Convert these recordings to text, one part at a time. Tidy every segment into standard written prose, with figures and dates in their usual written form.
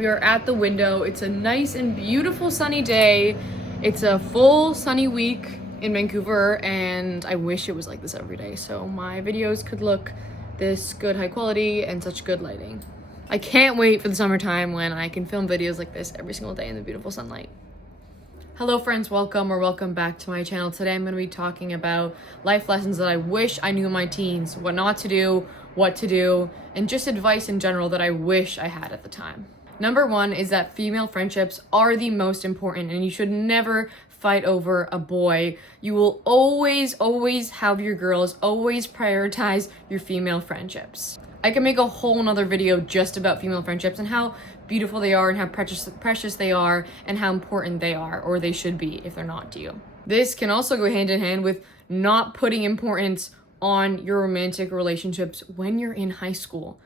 We are at the window. It's a nice and beautiful sunny day. It's a full sunny week in Vancouver, and I wish it was like this every day so my videos could look this good high quality and such good lighting. I can't wait for the summertime when I can film videos like this every single day in the beautiful sunlight. Hello friends, welcome back to my channel. Today I'm going to be talking about life lessons that I wish I knew in my teens, what not to do, what to do, and just advice in general that I wish I had at the time. Number one is that female friendships are the most important, and you should never fight over a boy. You will always have your girls, always prioritize your female friendships. I can make a whole nother video just about female friendships and how beautiful they are and how precious they are and how important they are, or they should be if they're not to you. This can also go hand in hand with not putting importance on your romantic relationships when you're in high school.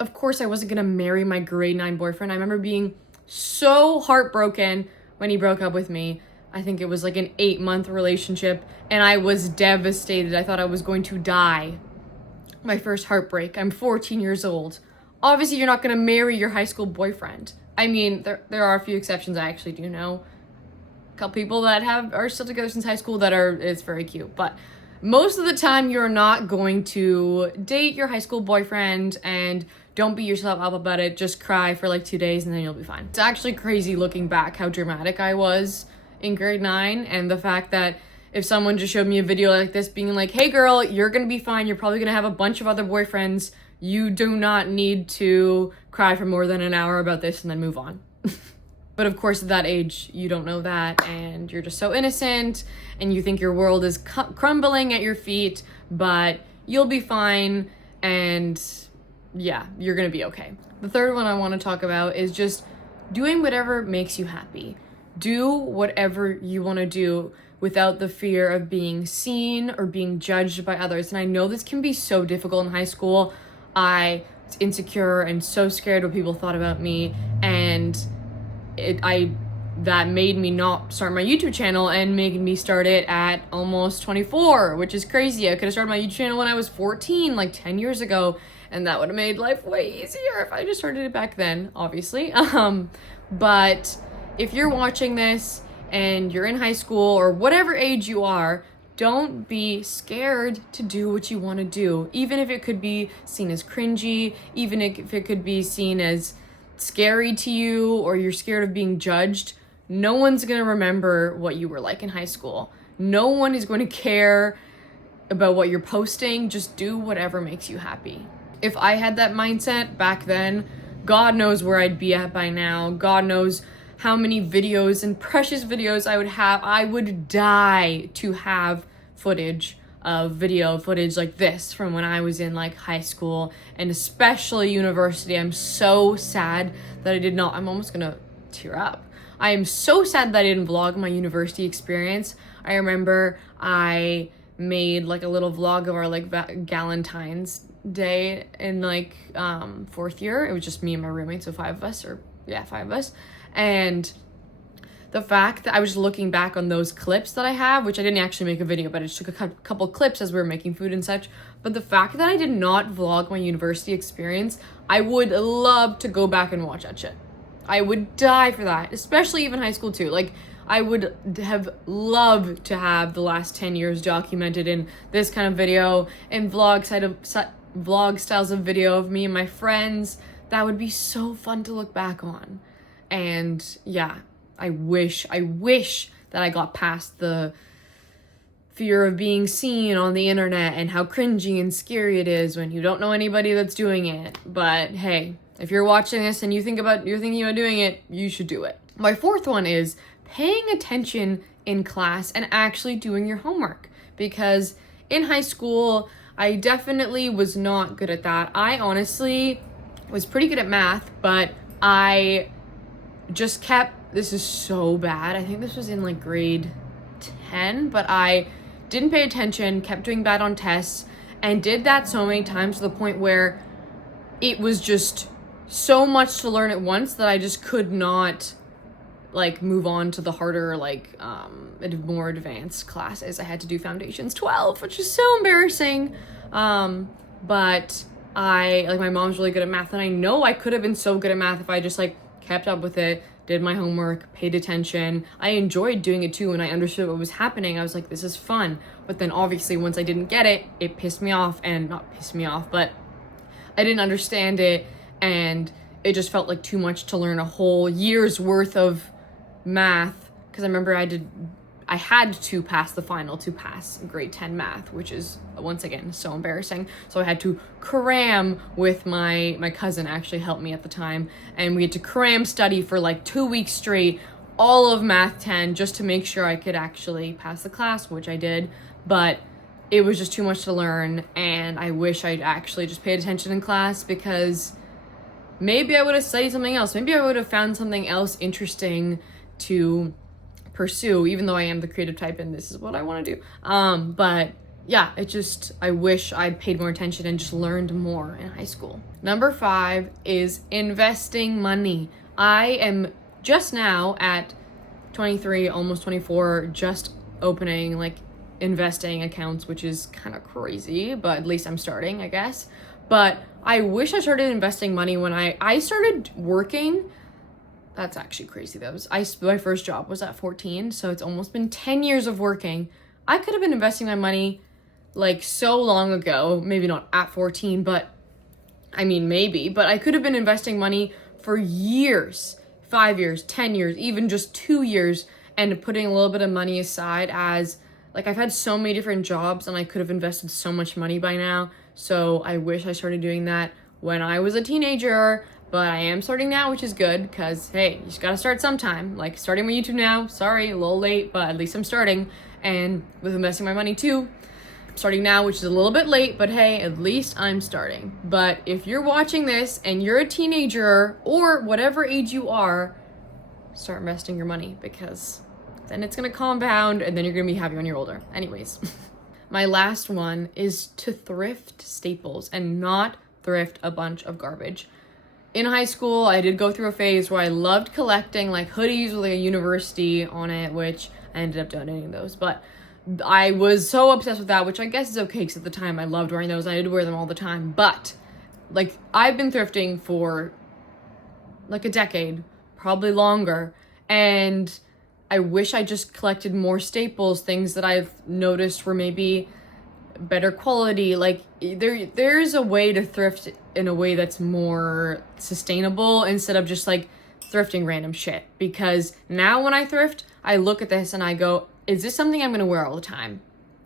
Of course, I wasn't gonna marry my grade 9 boyfriend. I remember being so heartbroken when he broke up with me. I think it was like an 8-month relationship, and I was devastated. I thought I was going to die. My first heartbreak. I'm 14 years old. Obviously, you're not gonna marry your high school boyfriend. I mean, there are a few exceptions. I actually do know a couple people that are still together since high school it's very cute, but most of the time you're not going to date your high school boyfriend, and don't beat yourself up about it. Just cry for like 2 days and then you'll be fine. It's actually crazy looking back how dramatic I was in grade 9, and the fact that if someone just showed me a video like this being like, hey girl, you're gonna be fine, you're probably gonna have a bunch of other boyfriends, you do not need to cry for more than an hour about this and then move on. But of course at that age you don't know that, and you're just so innocent and you think your world is crumbling at your feet, but you'll be fine, and yeah, you're gonna be okay. The third one I want to talk about is just doing whatever makes you happy. Do whatever you want to do without the fear of being seen or being judged by others. And I know this can be so difficult in high school. I was insecure and so scared what people thought about me, and that made me not start my YouTube channel and made me start it at almost 24, which is crazy. I could have started my YouTube channel when I was 14, like 10 years ago, and that would have made life way easier if I just started it back then, obviously. But if you're watching this and you're in high school or whatever age you are, don't be scared to do what you want to do, even if it could be seen as cringy, even if it could be seen as scary to you, or you're scared of being judged. No one's going to remember what you were like in high school. No one is going to care about what you're posting. Just do whatever makes you happy. If I had that mindset back then, God knows where I'd be at by now. God knows how many videos and precious videos I would have. I would die to have video footage like this from when I was in like high school and especially university. I'm so sad that I did not. I'm almost gonna tear up. I am so sad that I didn't vlog my university experience. I remember I made like a little vlog of our like Galentine's Day in like 4th year. It was just me and my roommate, so 5 of us. And the fact that I was looking back on those clips that I have, which I didn't actually make a video, but I just took a couple clips as we were making food and such. But the fact that I did not vlog my university experience, I would love to go back and watch that shit. I would die for that, especially even high school too. Like, I would have loved to have the last 10 years documented in this kind of video and vlog styles of video of me and my friends. That would be so fun to look back on. And yeah, I wish that I got past the fear of being seen on the internet and how cringy and scary it is when you don't know anybody that's doing it. But hey, if you're watching this and you're thinking about doing it, you should do it. My fourth one is paying attention in class and actually doing your homework, because in high school, I definitely was not good at that. I honestly was pretty good at math, but I just this is so bad. I think this was in like grade 10, but I didn't pay attention, kept doing bad on tests, and did that so many times to the point where it was just so much to learn at once that I just could not like move on to the harder, like more advanced classes. I had to do Foundations 12, which is so embarrassing. But my mom's really good at math, and I know I could have been so good at math if I just like kept up with it, did my homework, paid attention. I enjoyed doing it too, and I understood what was happening. I was like, this is fun. But then obviously once I didn't get it, it pissed me off, and not pissed me off, but I didn't understand it, and it just felt like too much to learn a whole year's worth of math, because I remember I had to pass the final to pass grade 10 math, which is, once again, so embarrassing. So I had to cram with my cousin actually helped me at the time, and we had to cram study for like 2 weeks straight, all of math 10, just to make sure I could actually pass the class, which I did. But it was just too much to learn, and I wish I'd actually just paid attention in class, because maybe I would have studied something else. Maybe I would have found something else interesting to pursue, even though I am the creative type and this is what I want to do. But yeah, I wish I'd paid more attention and just learned more in high school. Number 5 is investing money. I am just now at 23, almost 24, just opening like investing accounts, which is kind of crazy, but at least I'm starting, I guess. But I wish I started investing money when I started working. That's actually crazy. My first job was at 14, so it's almost been 10 years of working. I could have been investing my money like so long ago, maybe not at 14, but I mean, maybe, but I could have been investing money for years, 5 years, 10 years, even just 2 years, and putting a little bit of money aside as, like, I've had so many different jobs and I could have invested so much money by now. So I wish I started doing that when I was a teenager. But I am starting now, which is good, because, hey, you just gotta start sometime. Like, starting my YouTube now, sorry, a little late, but at least I'm starting. And with investing my money too, I'm starting now, which is a little bit late, but hey, at least I'm starting. But if you're watching this and you're a teenager, or whatever age you are, start investing your money, because then it's gonna compound, and then you're gonna be happy when you're older. Anyways, my last one is to thrift staples and not thrift a bunch of garbage. In high school, I did go through a phase where I loved collecting like hoodies with like a university on it, which I ended up donating those. But I was so obsessed with that, which I guess is okay, because at the time I loved wearing those. I did wear them all the time. But like, I've been thrifting for like a decade, probably longer. And I wish I just collected more staples, things that I've noticed were maybe better quality. Like, there's a way to thrift in a way that's more sustainable, instead of just like thrifting random shit. Because now when I thrift, I look at this and I go, is this something I'm going to wear all the time?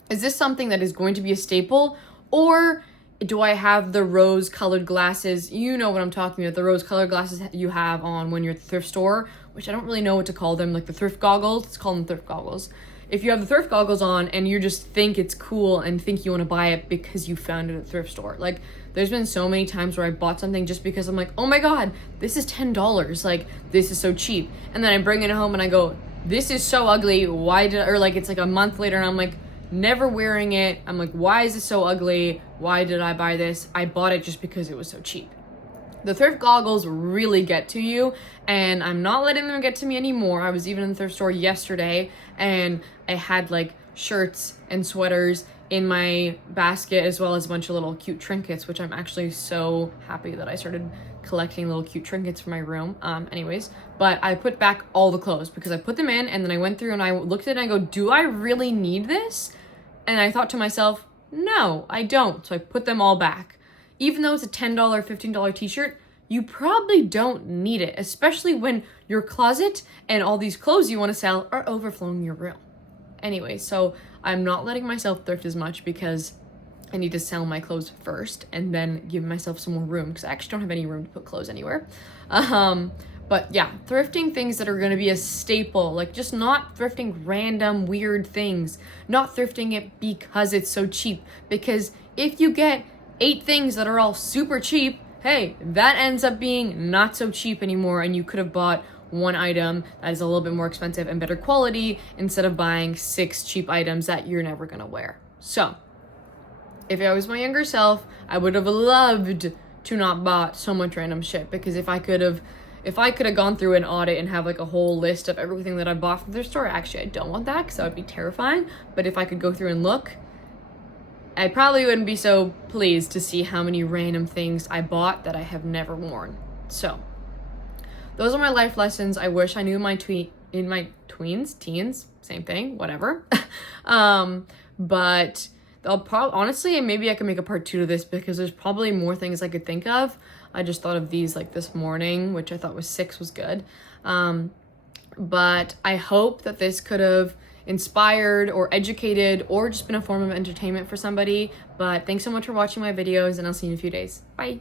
Is this something that is going to be a staple? Or do I have the rose colored glasses? You know what I'm talking about, the rose colored glasses you have on when you're at the thrift store, which I don't really know what to call them, like the thrift goggles. Let's call them thrift goggles. If you have the thrift goggles on and you just think it's cool and think you want to buy it because you found it at a thrift store. Like, there's been so many times where I bought something just because I'm like, oh my God, this is $10. Like, this is so cheap. And then I bring it home and I go, this is so ugly. Or like, it's like a month later and I'm like, never wearing it. I'm like, why is this so ugly? Why did I buy this? I bought it just because it was so cheap. The thrift goggles really get to you, and I'm not letting them get to me anymore. I was even in the thrift store yesterday, and I had like shirts and sweaters in my basket, as well as a bunch of little cute trinkets, which I'm actually so happy that I started collecting little cute trinkets for my room. Anyways, but I put back all the clothes because I put them in, and then I went through and I looked at it and I go, do I really need this? And I thought to myself, no, I don't. So I put them all back. Even though it's a $10, $15 t-shirt, you probably don't need it, especially when your closet and all these clothes you want to sell are overflowing your room. Anyway, so I'm not letting myself thrift as much because I need to sell my clothes first and then give myself some more room, because I actually don't have any room to put clothes anywhere. But yeah, thrifting things that are going to be a staple, like just not thrifting random weird things, not thrifting it because it's so cheap, because if you get 8 things that are all super cheap, hey, that ends up being not so cheap anymore, and you could have bought one item that is a little bit more expensive and better quality instead of buying 6 cheap items that you're never gonna wear. So, if I was my younger self, I would have loved to not bought so much random shit, because if I could have gone through an audit and have like a whole list of everything that I bought from their store, actually I don't want that because that would be terrifying, but if I could go through and look, I probably wouldn't be so pleased to see how many random things I bought that I have never worn. So those are my life lessons. I wish I knew in my teens, same thing, whatever. But I'll probably, honestly, and maybe I can make a part 2 to this because there's probably more things I could think of. I just thought of these like this morning, which I thought was 6 was good. But I hope that this could have inspired or educated or just been a form of entertainment for somebody. But thanks so much for watching my videos, and I'll see you in a few days. Bye.